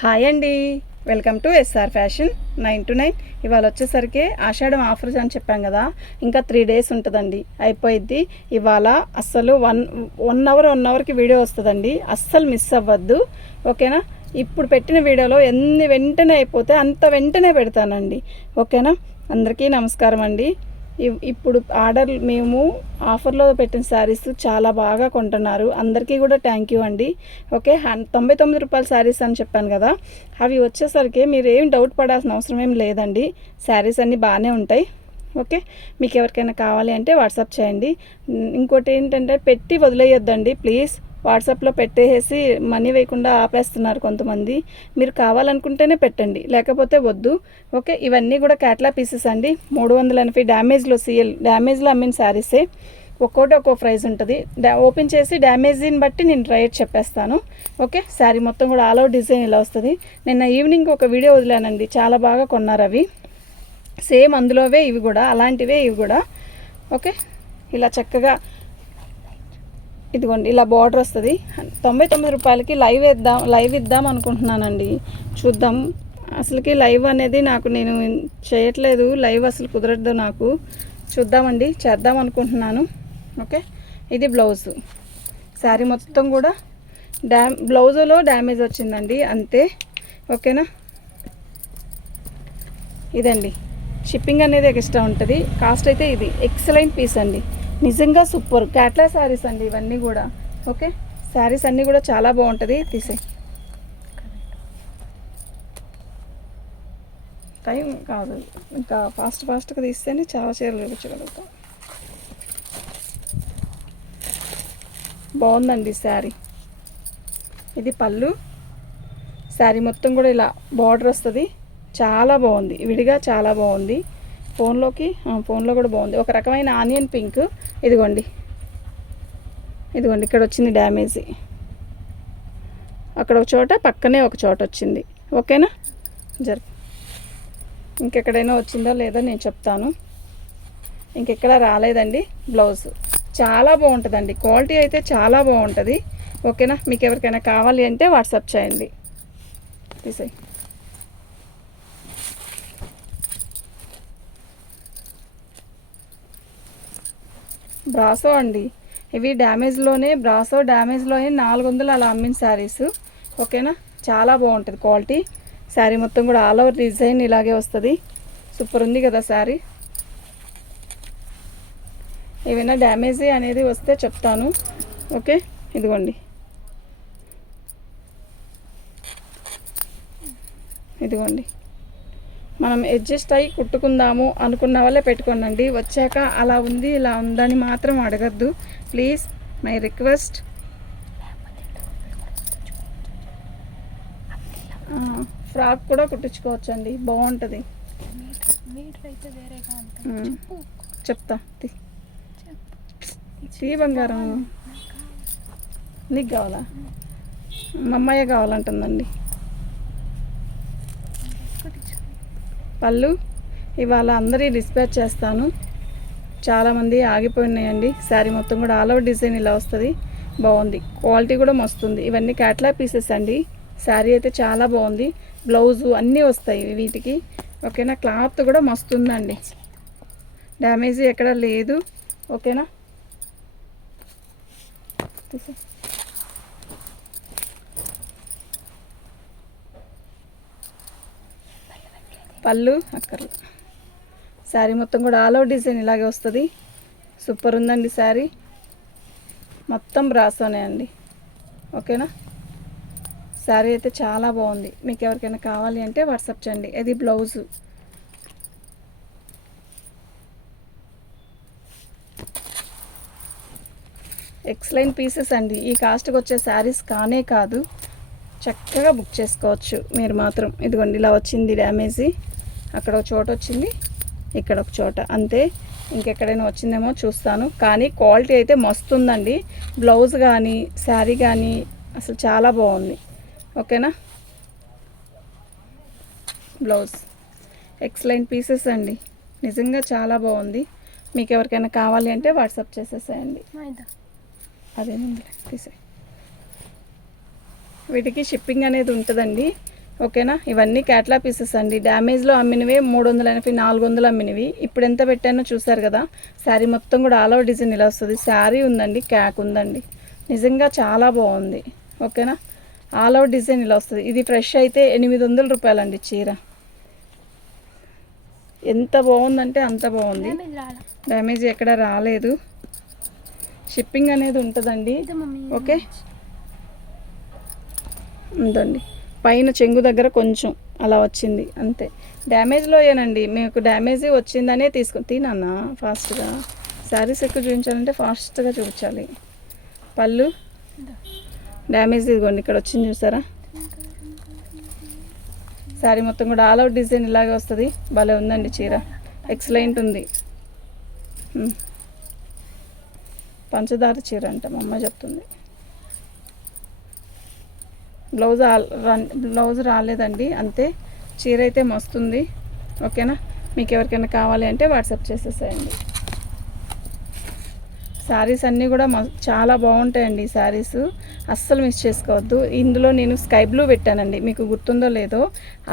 Hi అండి, welcome to SR fashion 9 to 9. ఇవాళ వచ్చేసరికి ఆషాఢం ఆఫర్స్ అని చెప్పాం కదా, ఇంకా 3 days ఉంటుందండి, అయిపోయిద్ది. ఇవాళ అస్సలు వన్ అవర్కి వీడియో వస్తుందండి, అస్సలు మిస్ అవ్వద్దు. ఓకేనా? ఇప్పుడు పెట్టిన వీడియోలో ఎన్ని వెంటనే అయిపోతే అంత వెంటనే పెడతానండి. ఓకేనా? అందరికీ నమస్కారం అండి. ఇప్పుడు ఆర్డర్ మేము ఆఫర్లో పెట్టిన శారీస్ చాలా బాగా కొంటున్నారు, అందరికీ కూడా థ్యాంక్ యూ అండి. ఓకే, 99 రూపాయల శారీస్ అని చెప్పాను కదా, అవి వచ్చేసరికి మీరు ఏం డౌట్ పడాల్సిన అవసరం ఏం లేదండి. శారీస్ అన్నీ బాగానే ఉంటాయి. ఓకే, మీకు ఎవరికైనా కావాలి అంటే వాట్సాప్ చేయండి. ఇంకోటి ఏంటంటే పెట్టి వదిలేయొద్దండి ప్లీజ్. వాట్సాప్లో పెట్టేసి మనీ వేయకుండా ఆపేస్తున్నారు కొంతమంది. మీరు కావాలనుకుంటేనే పెట్టండి, లేకపోతే వద్దు. ఓకే, ఇవన్నీ కూడా క్యాట్లాగ్ పీసెస్ అండి. 380 డ్యామేజ్లో డ్యామేజ్లో అమ్మిన శారీసే. ఒక్కోటి ఒక్కో ప్రైస్ ఉంటుంది. ఓపెన్ చేసి డ్యామేజ్ని బట్టి నేను రేట్ చెప్పేస్తాను. ఓకే, శారీ మొత్తం కూడా ఆల్ అవుట్ డిజైన్ ఇలా వస్తుంది. నిన్న ఈవినింగ్ ఒక వీడియో వదిలానండి, చాలా బాగా కొన్నారు అవి. సేమ్ అందులోవే ఇవి కూడా, అలాంటివే ఇవి కూడా. ఓకే, ఇలా చక్కగా ఇదిగోండి, ఇలా బార్డర్ వస్తుంది. 99 రూపాయలకి లైవ్ ఇద్దాం అనుకుంటున్నానండి. చూద్దాం. అసలుకి లైవ్ అనేది నేను చేయట్లేదు, లైవ్ అసలు కుదరదు నాకు. చూద్దామండి, చేద్దాం అనుకుంటున్నాను. ఓకే, ఇది బ్లౌజు. శారీ మొత్తం కూడా బ్లౌజులో డ్యామేజ్ వచ్చిందండి అంతే. ఓకేనా? ఇదండి, షిప్పింగ్ అనేది ఎక్స్ట్రా ఉంటుంది. కాస్ట్ అయితే ఇది ఎక్సలెంట్ పీస్ అండి, నిజంగా సూపర్ క్యాట్లాగ్ శారీస్ అండి ఇవన్నీ కూడా. ఓకే, శారీస్ అన్నీ కూడా చాలా బాగుంటుంది. తీసే టైం కాదు, ఇంకా ఫాస్ట్గా తీస్తేనే చాలా చీరలు చూపించగలుగుతాం. బాగుందండి శారీ. ఇది పళ్ళు. శారీ మొత్తం కూడా ఇలా బార్డర్ వస్తుంది, చాలా బాగుంది. విడిగా చాలా బాగుంది. ఫోన్లో కూడా బాగుంది. ఒక రకమైన ఆనియన్ పింక్. ఇదిగోండి ఇక్కడ వచ్చింది డ్యామేజ్, అక్కడ ఒక చోట, పక్కనే ఒక చోట వచ్చింది. ఓకేనా? ఇంకెక్కడైనా వచ్చిందో లేదో నేను చెప్తాను. ఇంకెక్కడ రాలేదండి. బ్లౌజ్ చాలా బాగుంటుందండి, క్వాలిటీ అయితే చాలా బాగుంటుంది. ఓకేనా? మీకు ఎవరికైనా కావాలి అంటే వాట్సాప్ చేయండి. తీసేయి. బ్రాసో అండి, ఇవి డ్యామేజ్లోనే 400 అలా అమ్మిన శారీస్. ఓకేనా? చాలా బాగుంటుంది క్వాలిటీ. శారీ మొత్తం కూడా ఆల్ ఓవర్ డిజైన్ ఇలాగే వస్తుంది. సూపర్ ఉంది కదా శారీ. ఏమైనా డ్యామేజ్ అనేది వస్తే చెప్తాను. ఓకే, ఇదిగోండి, మనం అడ్జస్ట్ అయ్యి కుట్టుకుందాము అనుకున్న వాళ్ళే పెట్టుకోండి. వచ్చాక అలా ఉంది ఇలా ఉందని మాత్రం అడగద్దు ప్లీజ్, మై రిక్వెస్ట్. ఫ్రాక్ కూడా కుట్టించుకోవచ్చండి, బాగుంటుంది. చెప్తా తీ బంగారం. నీకు కావాలా? మా అమ్మాయి కావాలంటుందండి. పళ్ళు ఇవాళ అందరి డిస్పాచ్ చేస్తాను, చాలామంది ఆగిపోయినాయండి. శారీ మొత్తం కూడా ఆల్ ఓవర్ డిజైన్ ఇలా వస్తుంది, బాగుంది. క్వాలిటీ కూడా మస్తుంది. ఇవన్నీ క్యాట్లాగ్ పీసెస్ అండి. శారీ అయితే చాలా బాగుంది. బ్లౌజు అన్నీ వస్తాయి వీటికి. ఓకేనా? క్లాత్ కూడా మస్తుందండి, డ్యామేజ్ ఎక్కడ లేదు. ఓకేనా? పళ్ళు అక్కర్లు. శారీ మొత్తం కూడా ఆల్ ఓవర్ డిజైన్ ఇలాగే వస్తుంది. సూపర్ ఉందండి శారీ, మొత్తం బ్రాసోనే అండి. ఓకేనా? శారీ అయితే చాలా బాగుంది. మీకు ఎవరికైనా కావాలి అంటే వాట్సాప్ చేయండి. ఇది బ్లౌజు. ఎక్సలెంట్ పీసెస్ అండి. ఈ కాస్ట్కి వచ్చే శారీస్ కానే కాదు, చక్కగా బుక్ చేసుకోవచ్చు మీరు మాత్రం. ఇదిగోండి, ఇలా వచ్చింది డ్యామేజ్, అక్కడ ఒక చోట వచ్చింది, ఇక్కడ ఒక చోట, అంతే. ఇంకెక్కడైనా వచ్చిందేమో చూస్తాను, కానీ క్వాలిటీ అయితే మస్తు ఉందండి. బ్లౌజ్ కానీ శారీ కానీ అసలు చాలా బాగుంది. ఓకేనా? బ్లౌజ్ ఎక్సలెంట్ పీసెస్ అండి, నిజంగా చాలా బాగుంది. మీకు ఎవరికైనా కావాలి అంటే వాట్సాప్ చేసేసేయండి. అదేనండి, తీసే. వీటికి షిప్పింగ్ అనేది ఉంటుందండి. ఓకేనా. ఇవన్నీ క్యాట్లాగ్ పీసెస్ అండి. డ్యామేజ్లో అమ్మినవి 380, 400 అమ్మినవి. ఇప్పుడు ఎంత పెట్టానో చూసారు కదా. శారీ మొత్తం కూడా ఆల్ ఓవర్ డిజైన్ ఇలా వస్తుంది. శారీ ఉందండి, క్యాక్ ఉందండి, నిజంగా చాలా బాగుంది. ఓకేనా. ఆల్ ఓవర్ డిజైన్ ఇలా వస్తుంది. ఇది ఫ్రెష్ అయితే 800 రూపాయలండి చీర. ఎంత బాగుందంటే అంత బాగుంది. డ్యామేజ్ ఎక్కడ రాలేదు. షిప్పింగ్ అనేది ఉంటుందండి. ఓకే ఉందండి. పైన చెంగు దగ్గర కొంచెం అలా వచ్చింది అంతే. డ్యామేజ్లో ఏనండి, మీకు డ్యామేజ్ వచ్చిందనే తినన్నా ఫాస్ట్గా. శారీస్ ఎక్కువ చూపించాలంటే ఫాస్ట్గా చూపించాలి. పళ్ళు డ్యామేజ్ ఇదిగోండి ఇక్కడ వచ్చింది చూసారా. శారీ మొత్తం కూడా ఆల్ అవుట్ డిజైన్ ఇలాగే వస్తుంది. భలే ఉందండి చీర, ఎక్సలెంట్ ఉంది. పంచదార చీర అంట మా అమ్మ చెప్తుంది. బ్లౌజ్ రాలేదండి అంతే. చీర అయితే మస్తుంది. ఓకేనా. మీకు ఎవరికైనా కావాలి అంటే వాట్సాప్ చేసేసేయండి. శారీస్ అన్నీ కూడా చాలా బాగుంటాయండి. శారీస్ అస్సలు మిస్ చేసుకోవద్దు. ఇందులో నేను స్కై బ్లూ పెట్టానండి, మీకు గుర్తుందో లేదో.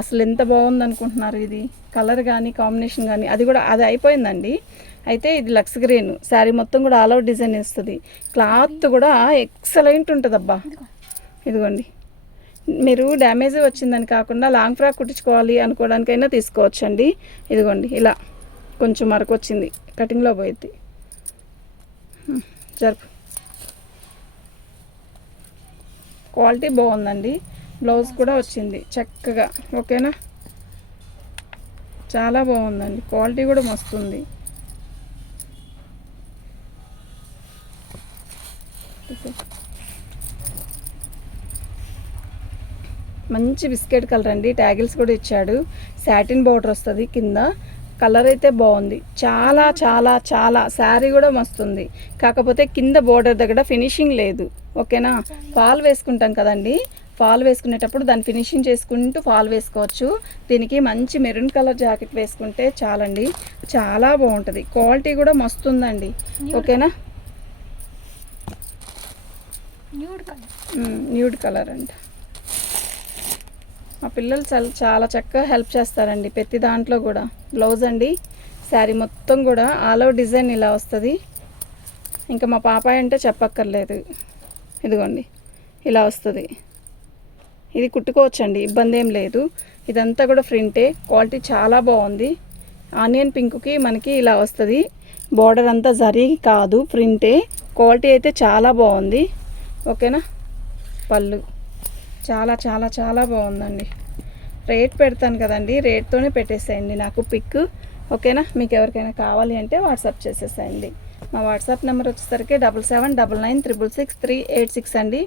అసలు ఎంత బాగుంది అనుకుంటున్నారు. ఇది కలర్ కానీ కాంబినేషన్ కానీ అది కూడా అది అయిపోయిందండి. అయితే ఇది లక్స్ గ్రీన్. శారీ మొత్తం కూడా ఆల్ అవుట్ డిజైన్ వేస్తుంది. క్లాత్ కూడా ఎక్సలెంట్ ఉంటుంది అబ్బా. ఇదిగోండి, మీరు డ్యామేజ్ వచ్చిందని కాకుండా లాంగ్ ఫ్రాక్ కుట్టించుకోవాలి అనుకోవడానికైనా తీసుకోవచ్చండి. ఇదిగోండి ఇలా కొంచెం మరకు వచ్చింది, కటింగ్లో పోయింది. జరుపు. క్వాలిటీ బాగుందండి. బ్లౌజ్ కూడా వచ్చింది చక్కగా. ఓకేనా. చాలా బాగుందండి. క్వాలిటీ కూడా మస్తుంది. మంచి బిస్కెట్ కలర్ అండి. ట్యాగిల్స్ కూడా ఇచ్చాడు. సాటిన్ బోర్డర్ వస్తుంది కింద. కలర్ అయితే బాగుంది. చాలా చాలా చాలా శారీ కూడా మస్తుంది. కాకపోతే కింద బోర్డర్ దగ్గర ఫినిషింగ్ లేదు. ఓకేనా. ఫాల్ వేసుకుంటాం కదండి, ఫాల్ వేసుకునేటప్పుడు దాన్ని ఫినిషింగ్ చేసుకుంటూ ఫాల్ వేసుకోవచ్చు. దీనికి మంచి మెరూన్ కలర్ జాకెట్ వేసుకుంటే చాలండి, చాలా బాగుంటుంది. క్వాలిటీ కూడా మస్తుందండి. ఓకేనా. న్యూడ్ కలర్ అంట. మా పిల్లలు చాలా చక్కగా హెల్ప్ చేస్తారండి ప్రతి దాంట్లో కూడా. బ్లౌజ్ అండి, శారీ మొత్తం కూడా ఆల్ ఓవర్ డిజైన్ ఇలా వస్తుంది. ఇంకా మా పాపాయి అంటే చెప్పక్కర్లేదు. ఇదిగోండి ఇలా వస్తుంది. ఇది కుట్టుకోవచ్చండి, ఇబ్బంది ఏం లేదు. ఇదంతా కూడా ప్రింటే. క్వాలిటీ చాలా బాగుంది. ఆనియన్ పింక్కి మనకి ఇలా వస్తుంది. బార్డర్ అంతా జరీ కాదు, ప్రింటే. క్వాలిటీ అయితే చాలా బాగుంది. ఓకేనా. పళ్ళు చాలా చాలా చాలా బాగుందండి. రేట్ పెడతాను కదండి, రేట్తోనే పెట్టేసేయండి నాకు పిక్. ఓకేనా. మీకు ఎవరికైనా కావాలి అంటే వాట్సాప్ చేసేసేయండి. మా వాట్సాప్ నెంబర్ వచ్చేసరికి 7799666386 అండి.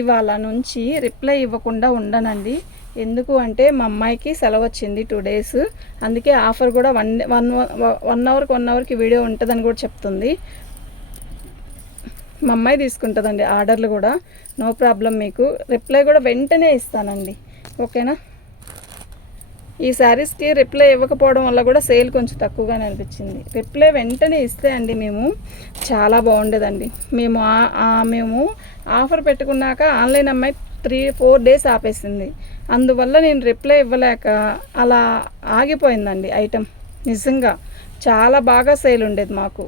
ఇవాళ నుంచి రిప్లై ఇవ్వకుండా ఉండనండి. ఎందుకు అంటే మా అమ్మాయికి సెలవు వచ్చింది 2 days. అందుకే ఆఫర్ కూడా 1 అవర్కి వీడియో ఉంటుందని కూడా చెప్తుంది. మా అమ్మాయి తీసుకుంటుందండి ఆర్డర్లు కూడా. No problem. మీకు రిప్లై కూడా వెంటనే ఇస్తానండి. ఓకేనా. ఈ శారీస్కి రిప్లై ఇవ్వకపోవడం వల్ల కూడా సేల్ కొంచెం తక్కువగానే అనిపించింది. రిప్లై వెంటనే ఇస్తే అండి మేము చాలా బాగుండేదండి. మేము ఆఫర్ పెట్టుకున్నాక ఆన్లైన్ అమ్మాయి 3-4 days ఆపేసింది. అందువల్ల నేను రిప్లై ఇవ్వలేక అలా ఆగిపోయిందండి ఐటెం. నిజంగా చాలా బాగా సేల్ ఉండేది మాకు.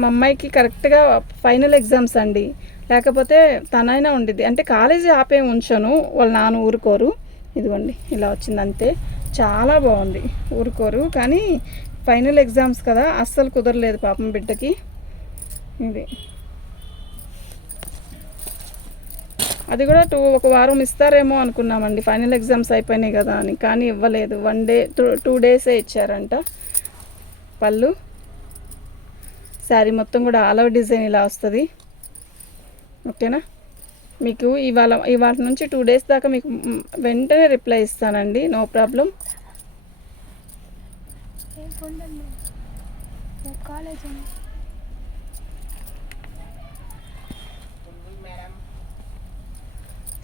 మా అమ్మాయికి కరెక్ట్గా ఫైనల్ ఎగ్జామ్స్ అండి, లేకపోతే తనైనా ఉండేది. అంటే కాలేజీ ఆపే ఉంచాను, వాళ్ళ నాన్న ఊరుకోరు. ఇదిగోండి ఇలా వచ్చింది అంతే. చాలా బాగుంది, ఊరుకోరు. కానీ ఫైనల్ ఎగ్జామ్స్ కదా, అస్సలు కుదరలేదు పాపం బిడ్డకి. ఇది అది కూడా ఒక వారం ఇస్తారేమో అనుకున్నామండి, ఫైనల్ ఎగ్జామ్స్ అయిపోయినాయి కదా అని. కానీ ఇవ్వలేదు. 1 day 2 days ఇచ్చారంట. పళ్ళు శారీ మొత్తం కూడా ఆల్ ఓవర్ డిజైన్ ఇలా వస్తుంది. ఓకేనా. మీకు ఇవాళ నుంచి 2 days దాకా మీకు వెంటనే రిప్లై ఇస్తానండి. No problem.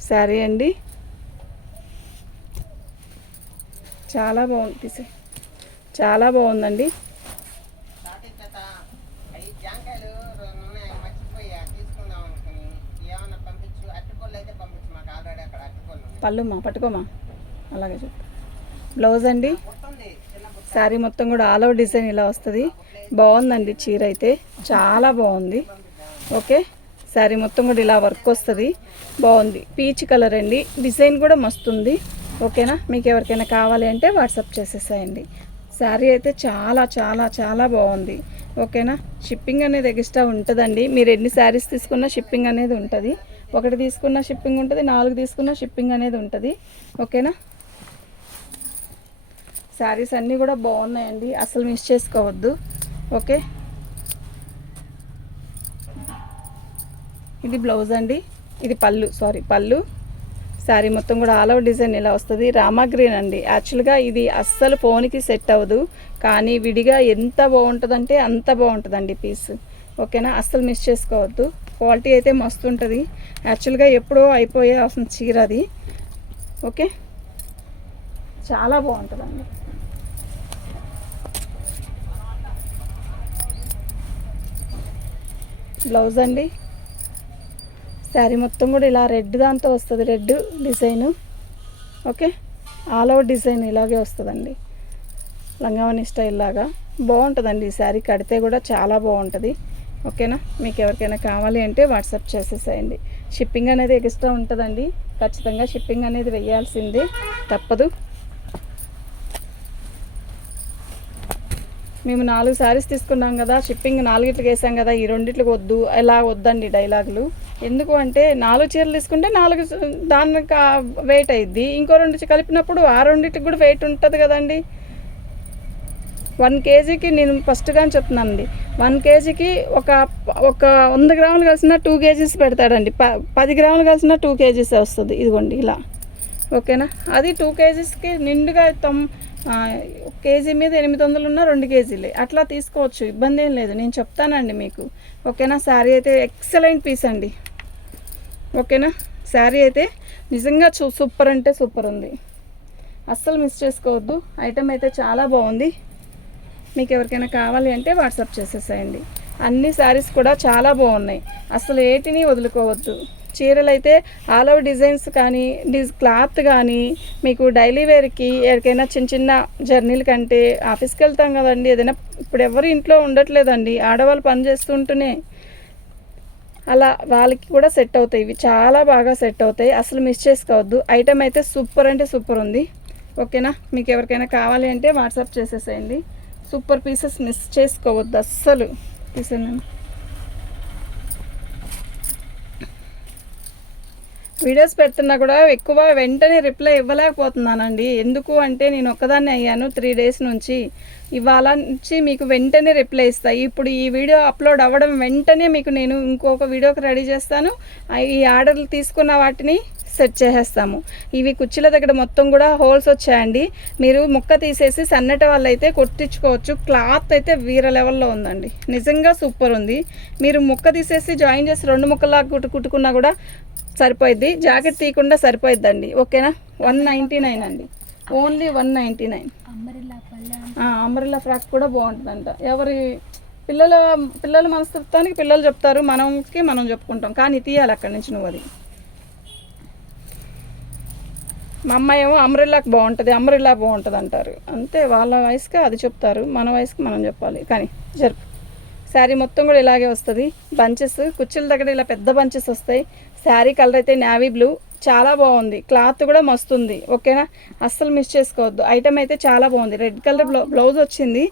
శారీ అండి చాలా బాగుంది. చాలా బాగుందండి. పళ్ళుమా పట్టుకోమా, అలాగే చెప్పు. బ్లౌజ్ అండి, శారీ మొత్తం కూడా ఆల్ ఓవర్ డిజైన్ ఇలా వస్తుంది. బాగుందండి చీర అయితే, చాలా బాగుంది. ఓకే, శారీ మొత్తం కూడా ఇలా వర్క్ వస్తుంది, బాగుంది. పీచ్ కలర్ అండి, డిజైన్ కూడా మస్తుంది. ఓకేనా, మీకు ఎవరికైనా కావాలి అంటే వాట్సాప్ చేసేసాయండి. శారీ అయితే చాలా చాలా చాలా బాగుంది. ఓకేనా, షిప్పింగ్ అనేది ఎక్స్ట్రా ఉంటుందండి. మీరు ఎన్ని శారీస్ తీసుకున్నా షిప్పింగ్ అనేది ఉంటుంది. ఒకటి తీసుకున్న షిప్పింగ్ ఉంటుంది, 4 తీసుకున్న షిప్పింగ్ అనేది ఉంటుంది. ఓకేనా, శారీస్ అన్నీ కూడా బాగున్నాయండి, అసలు మిస్ చేసుకోవద్దు. ఓకే, ఇది బ్లౌజ్ అండి, ఇది పళ్ళు. శారీ మొత్తం కూడా ఆల్ ఓవర్ డిజైన్ ఇలా వస్తుంది. రామా గ్రీన్ అండి. యాక్చువల్గా ఇది అస్సలు ఫోన్కి సెట్ అవ్వదు, కానీ విడిగా ఎంత బాగుంటుందంటే అంత బాగుంటుందండి పీస్. ఓకేనా, అస్సలు మిస్ చేసుకోవద్దు. క్వాలిటీ అయితే మస్తు ఉంటుంది. యాక్చువల్గా ఎప్పుడో అయిపోయాల్సిన చీర అది. ఓకే, చాలా బాగుంటుందండి. బ్లౌజ్ అండి, శారీ మొత్తం కూడా ఇలా రెడ్ దాంతో వస్తుంది, red design. Okay, all over design ఇలాగే వస్తుందండి, లంగావని స్టైల్ లాగా బాగుంటుందండి. ఈ శారీ కడితే కూడా చాలా బాగుంటుంది. ఓకేనా, మీకు ఎవరికైనా కావాలి అంటే వాట్సాప్ చేసేసేయండి. షిప్పింగ్ అనేది ఎక్స్ట్రా ఉంటుందండి, ఖచ్చితంగా షిప్పింగ్ అనేది వేయాల్సిందే, తప్పదు. మేము 4 శారీస్ తీసుకున్నాం కదా, షిప్పింగ్ 4 వేసాం కదా, ఈ 2 వద్దు, ఎలా వద్దండి డైలాగులు. ఎందుకు అంటే 4 చీరలు తీసుకుంటే 4 దానికి వెయిట్ అయ్యిద్ది, ఇంకో 2 కలిపినప్పుడు ఆ 2 కూడా వెయిట్ ఉంటుంది కదండి. 1 kgకి నేను ఫస్ట్గా చెప్తున్నానండి, 1 kgకి ఒక 100 గ్రాములు కలిసిన 2 kgs పెడతాడండి. 10 గ్రాములు కలిసిన 2 kgs వస్తుంది. ఇదిగోండి ఇలా. ఓకేనా, అది 2 kgsకి నిండుగా కేజీ మీద 800 ఉన్న 2 kgలే అట్లా తీసుకోవచ్చు, ఇబ్బంది ఏం లేదు, నేను చెప్తానండి మీకు. ఓకేనా, శారీ అయితే ఎక్సలెంట్ పీస్ అండి. ఓకేనా, శారీ అయితే నిజంగా సూపర్ అంటే సూపర్ ఉంది, అస్సలు మిస్ చేసుకోవద్దు. ఐటెం అయితే చాలా బాగుంది. మీకు ఎవరికైనా కావాలి అంటే వాట్సాప్ చేసేసేయండి. అన్ని శారీస్ కూడా చాలా బాగున్నాయి, అసలు ఏటిని వదులుకోవద్దు. చీరలు అయితే ఆల్ ఓవర్ డిజైన్స్ కానీ క్లాత్ కానీ మీకు డైలీ వేర్కి ఎవరికైనా చిన్న చిన్న జర్నీల కంటే, ఆఫీస్కి వెళ్తాం కదండి, ఏదైనా ఇప్పుడు ఎవరు ఇంట్లో ఉండట్లేదండి, ఆడవాళ్ళు పని చేస్తుంటూనే, అలా వాళ్ళకి కూడా సెట్ అవుతాయి. ఇవి చాలా బాగా సెట్ అవుతాయి, అసలు మిస్ చేసుకోవద్దు. ఐటెం అయితే సూపర్ అంటే సూపర్ ఉంది. ఓకేనా, మీకు ఎవరికైనా కావాలి అంటే వాట్సాప్ చేసేసేయండి. సూపర్ పీసెస్ మిస్ చేసుకోవద్దు అస్సలు. తీసాను, వీడియోస్ పెడుతున్నా కూడా ఎక్కువ వెంటనే రిప్లై ఇవ్వలేకపోతున్నానండి. ఎందుకు అంటే నేను ఒక్కదాన్ని అయ్యాను 3 days నుంచి. ఇవాళ నుంచి మీకు వెంటనే రిప్లై ఇస్తాయి. ఇప్పుడు ఈ వీడియో అప్లోడ్ అవ్వడం వెంటనే మీకు నేను ఇంకొక వీడియోకి రెడీ చేస్తాను. ఈ ఆర్డర్లు తీసుకున్న వాటిని సెట్ చేసేస్తాము. ఇవి కుర్చీల దగ్గర మొత్తం కూడా హోల్స్ వచ్చాయండి, మీరు ముక్క తీసేసి సన్నటి వాళ్ళు అయితే కొట్టించుకోవచ్చు. క్లాత్ అయితే వీర లెవెల్లో ఉందండి, నిజంగా సూపర్ ఉంది. మీరు ముక్క తీసేసి జాయిన్ చేసి 2 ముక్కలాగా కుట్టుకున్నా కూడా సరిపోయిద్ది, జాకెట్ తీయకుండా సరిపోయిద్దండి. ఓకేనా, 199 అండి, ఓన్లీ 199. అంబ్రెల్లా ఫ్రాక్ కూడా బాగుంటుందంట. ఎవరి పిల్లల మనస్తత్వానికి పిల్లలు చెప్తారు, మనకి మనం చెప్పుకుంటాం, కానీ తీయాలి అక్కడి నుంచి నువ్వు. అది మా అమ్మాయి ఏమో అంబ్రెల్లాకి అంబ్రెల్లా బాగుంటుంది అంటారు, అంతే. వాళ్ళ వయసుకి అది చెప్తారు, మన వయసుకి మనం చెప్పాలి. కానీ జరుపు. శారీ మొత్తం కూడా ఇలాగే వస్తుంది, బంచెస్ కుర్చీల దగ్గర ఇలా పెద్ద బంచెస్ వస్తాయి. శారీ కలర్ అయితే నేవీ బ్లూ, చాలా బాగుంది. క్లాత్ కూడా మస్తుంది. ఓకేనా, అస్సలు మిస్ చేసుకోవద్దు. ఐటమ్ అయితే చాలా బాగుంది. రెడ్ కలర్ బ్లౌజ్ వచ్చింది.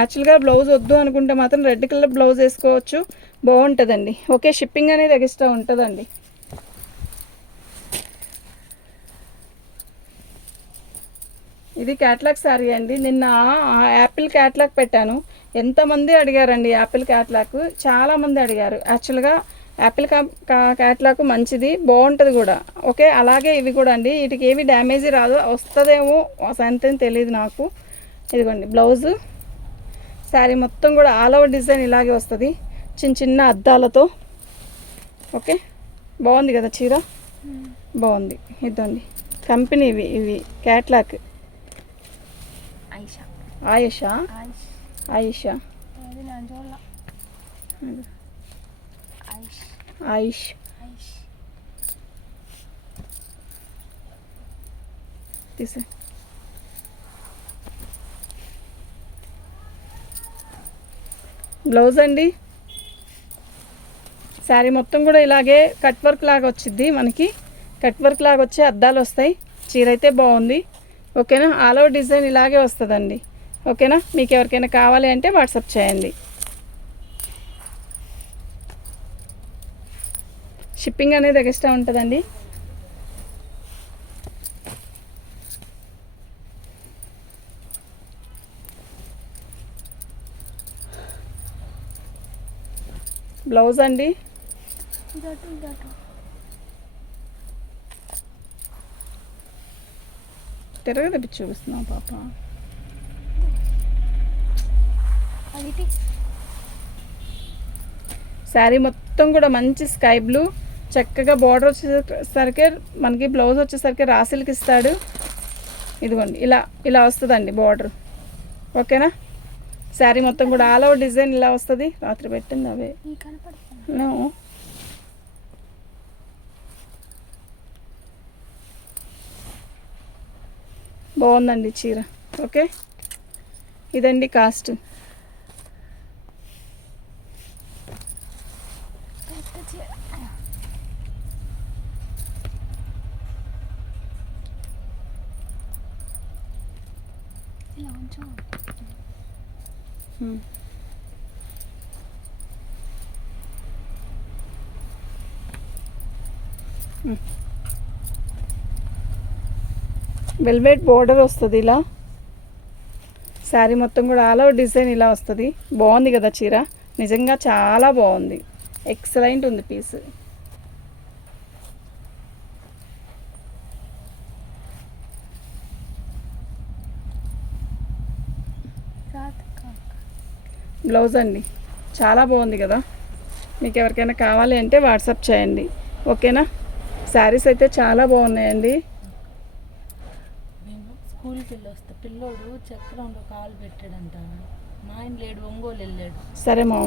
యాక్చువల్గా బ్లౌజ్ వద్దు అనుకుంటే మాత్రం రెడ్ కలర్ బ్లౌజ్ వేసుకోవచ్చు, బాగుంటుందండి. ఓకే, షిప్పింగ్ అనేది ఎక్స్ట్రా ఉంటుందండి. ఇది క్యాట్లాగ్ శారీ అండి. నిన్న యాపిల్ క్యాట్లాగ్ పెట్టాను, ఎంతమంది అడిగారండి యాపిల్ క్యాట్లాగ్, చాలామంది అడిగారు. యాక్చువల్గా యాపిల్ క్యాట్లాగ్ మంచిది, బాగుంటుంది కూడా. ఓకే, అలాగే ఇవి కూడా అండి, వీటికి ఏవి డ్యామేజ్ రాదు, వస్తుందేమో అంతేం తెలియదు నాకు. ఇదిగోండి బ్లౌజు. శారీ మొత్తం కూడా ఆల్ ఓవర్ డిజైన్ ఇలాగే వస్తుంది, చిన్న చిన్న అద్దాలతో. ఓకే, బాగుంది కదా చీర, బాగుంది. ఇదండి కంపెనీ, ఇవి క్యాట్లాగ్. ఆయేషా ఆయిష్. తీసే. బ్లౌజ్ అండి, శారీ మొత్తం కూడా ఇలాగే కట్ వర్క్ లాగా వచ్చింది మనకి. కట్ వర్క్ లాగా వచ్చి అద్దాలు వస్తాయి. చీర అయితే బాగుంది. ఓకేనా, ఆల్ ఓవర్ డిజైన్ ఇలాగే వస్తుందండి. ఓకేనా, మీకు ఎవరికైనా కావాలి అంటే వాట్సాప్ చేయండి. షిప్పింగ్ అనేది ఎక్స్ట్రా ఉంటుందండి. బ్లౌజ్ అండి, తిరగదప్పి చూపిస్తున్నావు పాప. శారీ మొత్తం కూడా మంచి స్కై బ్లూ, చక్కగా బార్డర్ వచ్చేసరికి మనకి బ్లౌజ్ వచ్చేసరికి రాసిలకి ఇస్తాడు. ఇదిగోండి ఇలా ఇలా వస్తుందండి బార్డర్. ఓకేనా, శారీ మొత్తం కూడా ఆల్ ఓవర్ డిజైన్ ఇలా వస్తుంది. రాత్రి పెట్టింది అవే బాగుందండి చీర. ఓకే, ఇదండి కాస్ట్. వెల్వెట్ బోర్డర్ వస్తుంది ఇలా. శారీ మొత్తం కూడా ఆల్ ఓవర్ డిజైన్ ఇలా వస్తుంది. బాగుంది కదా చీర, నిజంగా చాలా బాగుంది. ఎక్సలెంట్ ఉంది పీస్. బ్లౌజ్ అండి, చాలా బాగుంది కదా. మీకు ఎవరికైనా కావాలి అంటే వాట్సాప్ చేయండి. ఓకేనా, శారీస్ అయితే చాలా బాగున్నాయండి. మేము స్కూల్కి వెళ్ళి వస్తే పిల్లోడు చక్రంలో కాలు పెట్టాడంట. మా ఆయన లేడు, ఒంగోలు వెళ్ళాడు. సరే మా